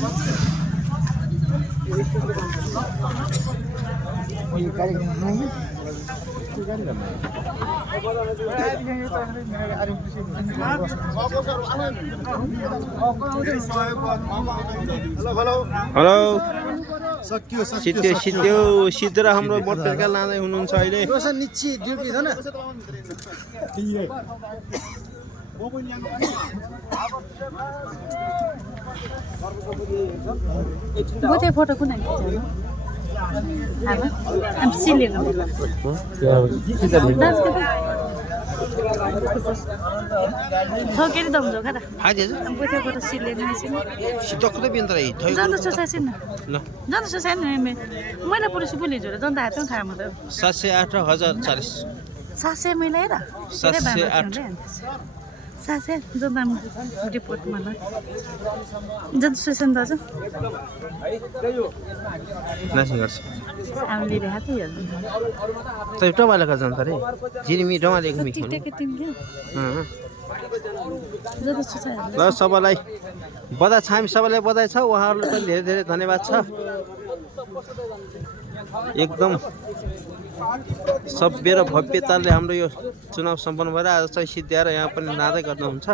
Hello सिद्धो सिद्धो र हाम्रो बटपेरका लाँदै हुनुहुन्छ अहिले Buat foto pun nanti jangan. Apa? I'm silly no. Dance kita. Thokeri dom jo kada. हाजे Buat foto silly ni sini. सिद्धो कुदै बिन्तर है थै Jangan susah sini. ल Jangan susah ni. Mana pun boleh jual. Jangan dah tu thama tu. 708 र 1040 Sase milai dah. 708 Sase, jangan report mana. Jangan susah dah tu. नासिङ गर्छ हामीले देखाएको थियो त एउटा वालाका जनता रे जिरिमी डमा देखि ठिक ठिक तिमीले जति सुचाइ ल सबैलाई बधाई छ हामी सबैलाई बधाई छ उहाँहरूलाई पनि धेरै धेरै धन्यवाद छ एकदम सभ्य र भव्यताले हाम्रो यो चुनाव सम्पन्न भएर आज चाहिँ सिद्ध्याएर यहाँ पनि नादै गर्नुहुन्छ